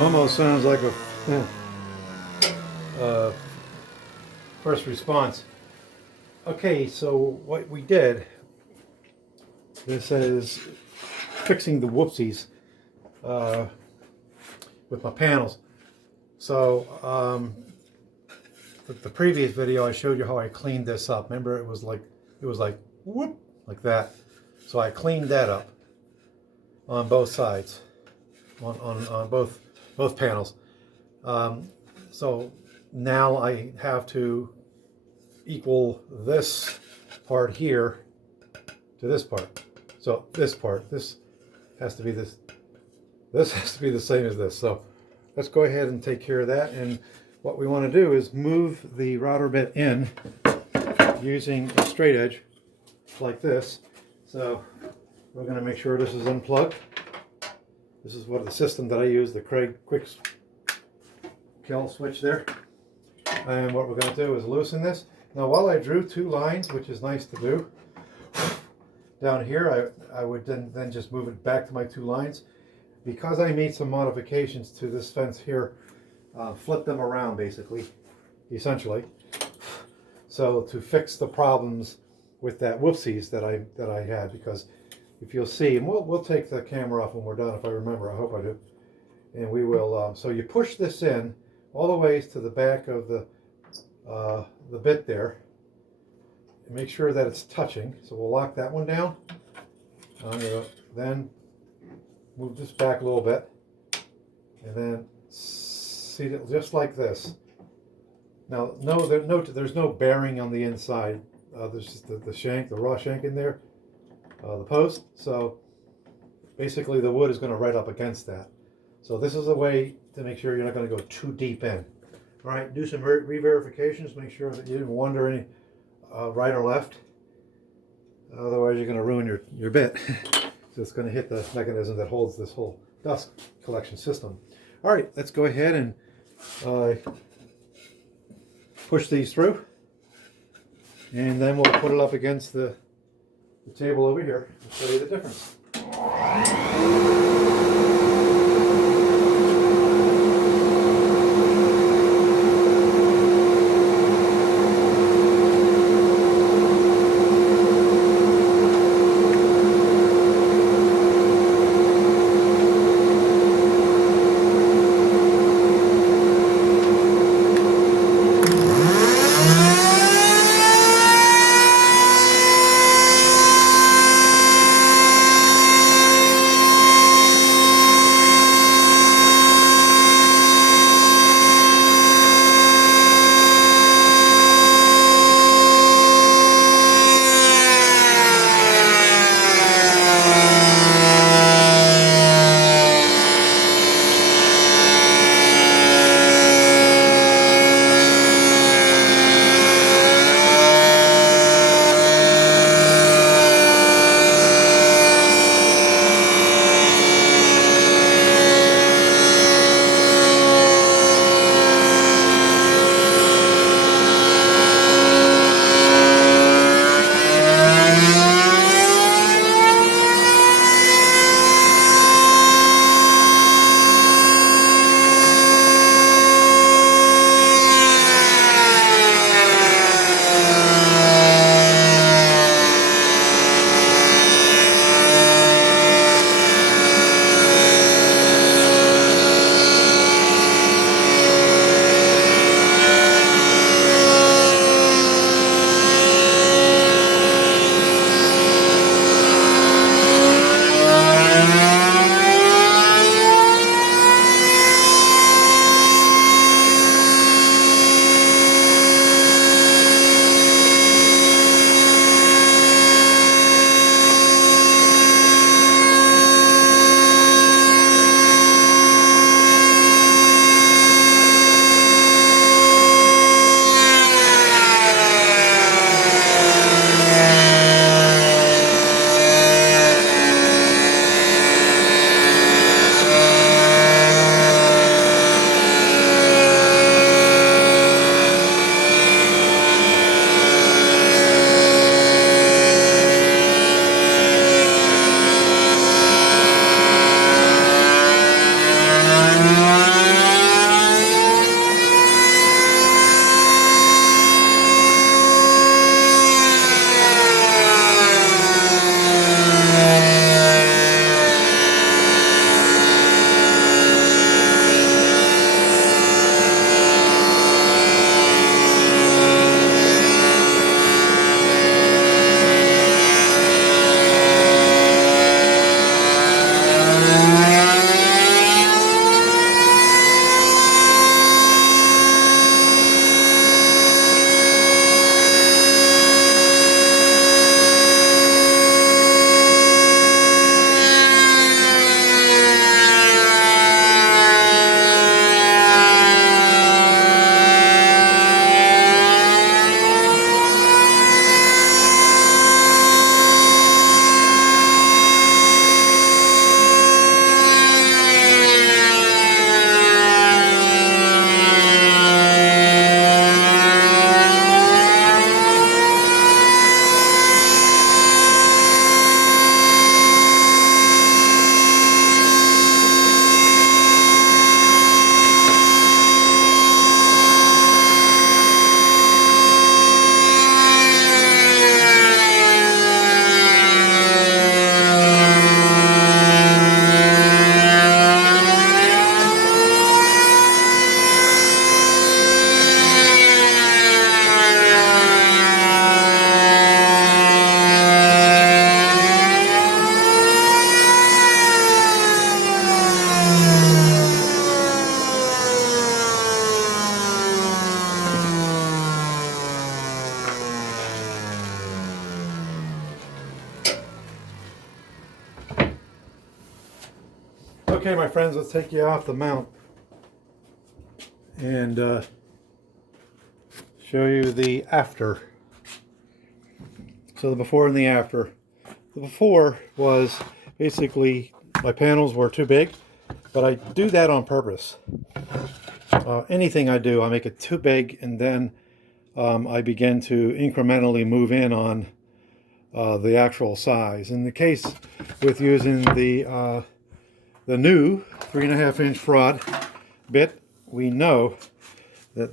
Almost sounds like a uh, first response. Okay, so what we did, this is fixing the whoopsies uh, with my panels. So the previous video I showed you how I cleaned this up. Remember, it was like whoop, like that. So I cleaned that up on both sides, on both panels. So now I have to equal this part here to this part. So this part, this has to be this has to be the same as this. So let's go ahead and take care of that. And what we want to do is move the router bit in using a straight edge like this. So we're going to make sure this is unplugged. This is what the system that I use, the Craig quick kill switch there. And what we're going to do is loosen this. Now, while I drew two lines, which is nice to do, down here I would then just move it back to my two lines. Because I made some modifications to this fence here, flip them around basically, essentially. So to fix the problems with that whoopsies that I had, because if you'll see, and we'll take the camera off when we're done if I remember, I hope I do. And we will, so you push this in all the ways to the back of the bit there. And make sure that it's touching. So we'll lock that one down. I'm gonna then move this back a little bit, and then seat it just like this. Now, there's no bearing on the inside. There's just the shank, the raw shank in there, the post. So basically, the wood is going to right up against that. So this is a way to make sure you're not going to go too deep in. All right, do some re-verifications. Make sure that you didn't wander any right or left. Otherwise, you're going to ruin your bit. So it's going to hit the mechanism that holds this whole dust collection system. All right, let's go ahead and push these through. And then we'll put it up against the table over here and show you the difference. Okay, my friends, let's take you off the mount and show you the after. So the before and the after. The before was basically my panels were too big, but I do that on purpose. Anything I do, I make it too big, and then I begin to incrementally move in on the actual size. In the case with using the new 3.5 inch Freud bit, we know that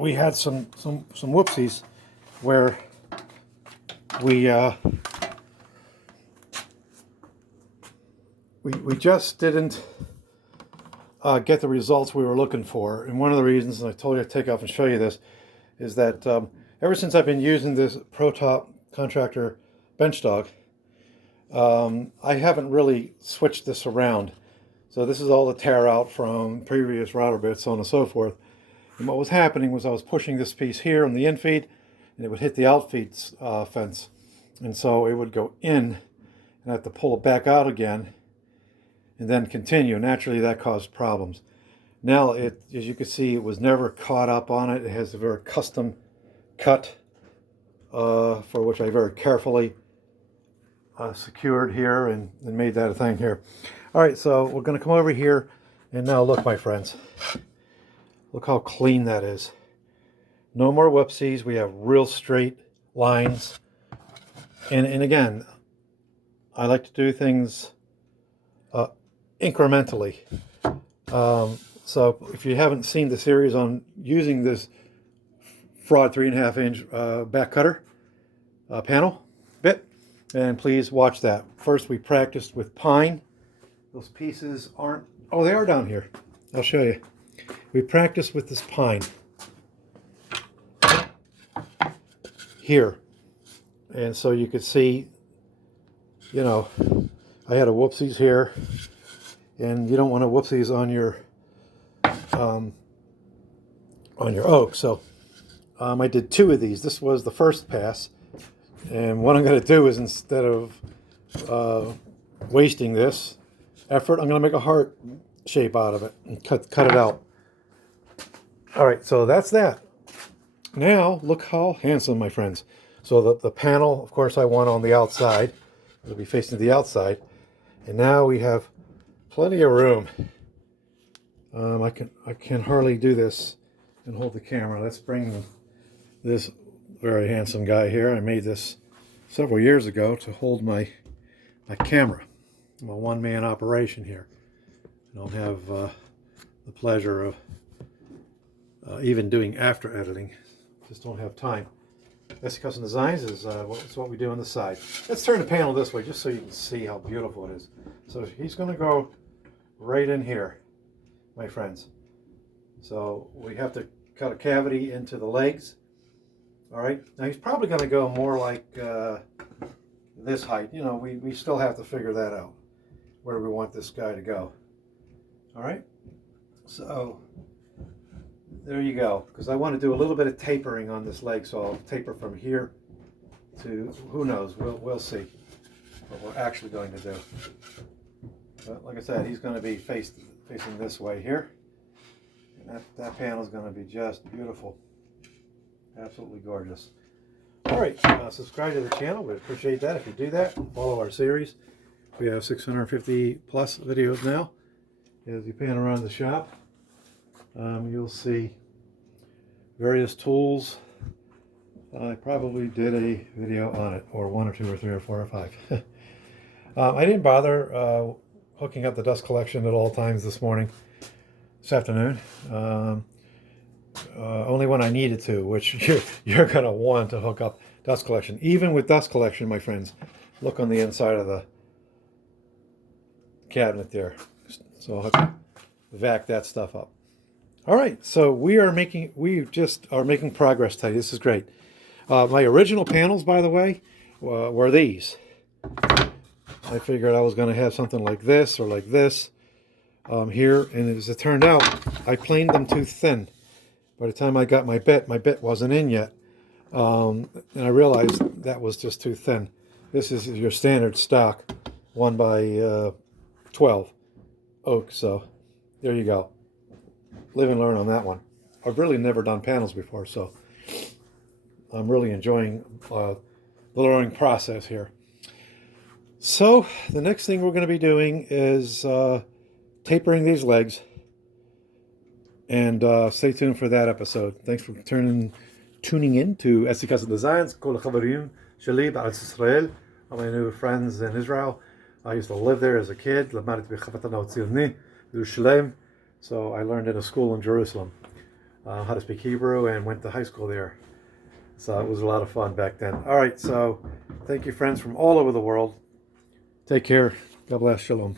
we had some whoopsies where we just didn't get the results we were looking for. And one of the reasons, and I told you to take off and show you this, is that ever since I've been using this Pro Top Contractor bench dog, I haven't really switched this around. So this is all the tear out from previous router bits, so on and so forth. And what was happening was I was pushing this piece here on the infeed, and it would hit the outfeed fence. And so it would go in, and I have to pull it back out again, and then continue. Naturally, that caused problems. Now, as you can see, it was never caught up on it. It has a very custom cut, for which I very carefully secured here and made that a thing here. All right, so we're going to come over here, and now look, my friends. Look how clean that is. No more whoopsies. We have real straight lines. And again, I like to do things incrementally. So if you haven't seen the series on using this Freud 3.5 inch Backcutter panel bit, and please watch that. First, we practiced with pine. Those pieces aren't, oh, they are down here. I'll show you. We practiced with this pine here. And so you could see, you know, I had a whoopsies here, and you don't want a whoopsies on your oak. So I did 2 of these. This was the first pass, and what I'm going to do is, instead of wasting this effort, I'm going to make a heart shape out of it and cut it out. All right, so that's that. Now look how handsome, my friends. So the panel, of course, I want on the outside. It'll be facing the outside, and now we have plenty of room. I can hardly do this and hold the camera. Let's bring this very handsome guy here. I made this several years ago to hold my camera. I'm a one-man operation here. I don't have the pleasure of even doing after editing. Just don't have time. Best Custom Designs is what we do on the side. Let's turn the panel this way just so you can see how beautiful it is. So he's going to go right in here, my friends. So we have to cut a cavity into the legs. All right. Now he's probably going to go more like this height. You know, we still have to figure that out, where we want this guy to go. All right. So there you go, because I want to do a little bit of tapering on this leg, so I'll taper from here to, who knows, we'll see what we're actually going to do. But like I said, he's going to be facing this way here, and that panel is going to be just beautiful, absolutely gorgeous. All right, subscribe to the channel. We'd appreciate that if you do that. Follow our series. We have 650 plus videos now. As you pan around the shop, you'll see various tools. I probably did a video on it, or 1 or 2 or 3 or 4 or 5. I didn't bother hooking up the dust collection at all times this afternoon. Only when I needed to, which you're going to want to hook up dust collection. Even with dust collection, my friends, look on the inside of the cabinet there. So I'll have to vac that stuff up. All right, so we just are making progress today. This is great. My original panels, by the way, were these. I figured I was going to have something like this or like this here, and as it turned out, I planed them too thin. By the time I got my bit wasn't in yet, and I realized that was just too thin. This is your standard stock 1 by 12 oak. So there you go. Live and learn on that one. I've really never done panels before, so I'm really enjoying the learning process here. So the next thing we're going to be doing is tapering these legs, and stay tuned for that episode. Thanks for tuning in to Essie Casa Designs. Kol Chavarim Shali Ba'aretz Israel. All my new friends in Israel. I used to live there as a kid. So I learned in a school in Jerusalem how to speak Hebrew and went to high school there. So it was a lot of fun back then. All right, so thank you, friends from all over the world. Take care. God bless. Shalom.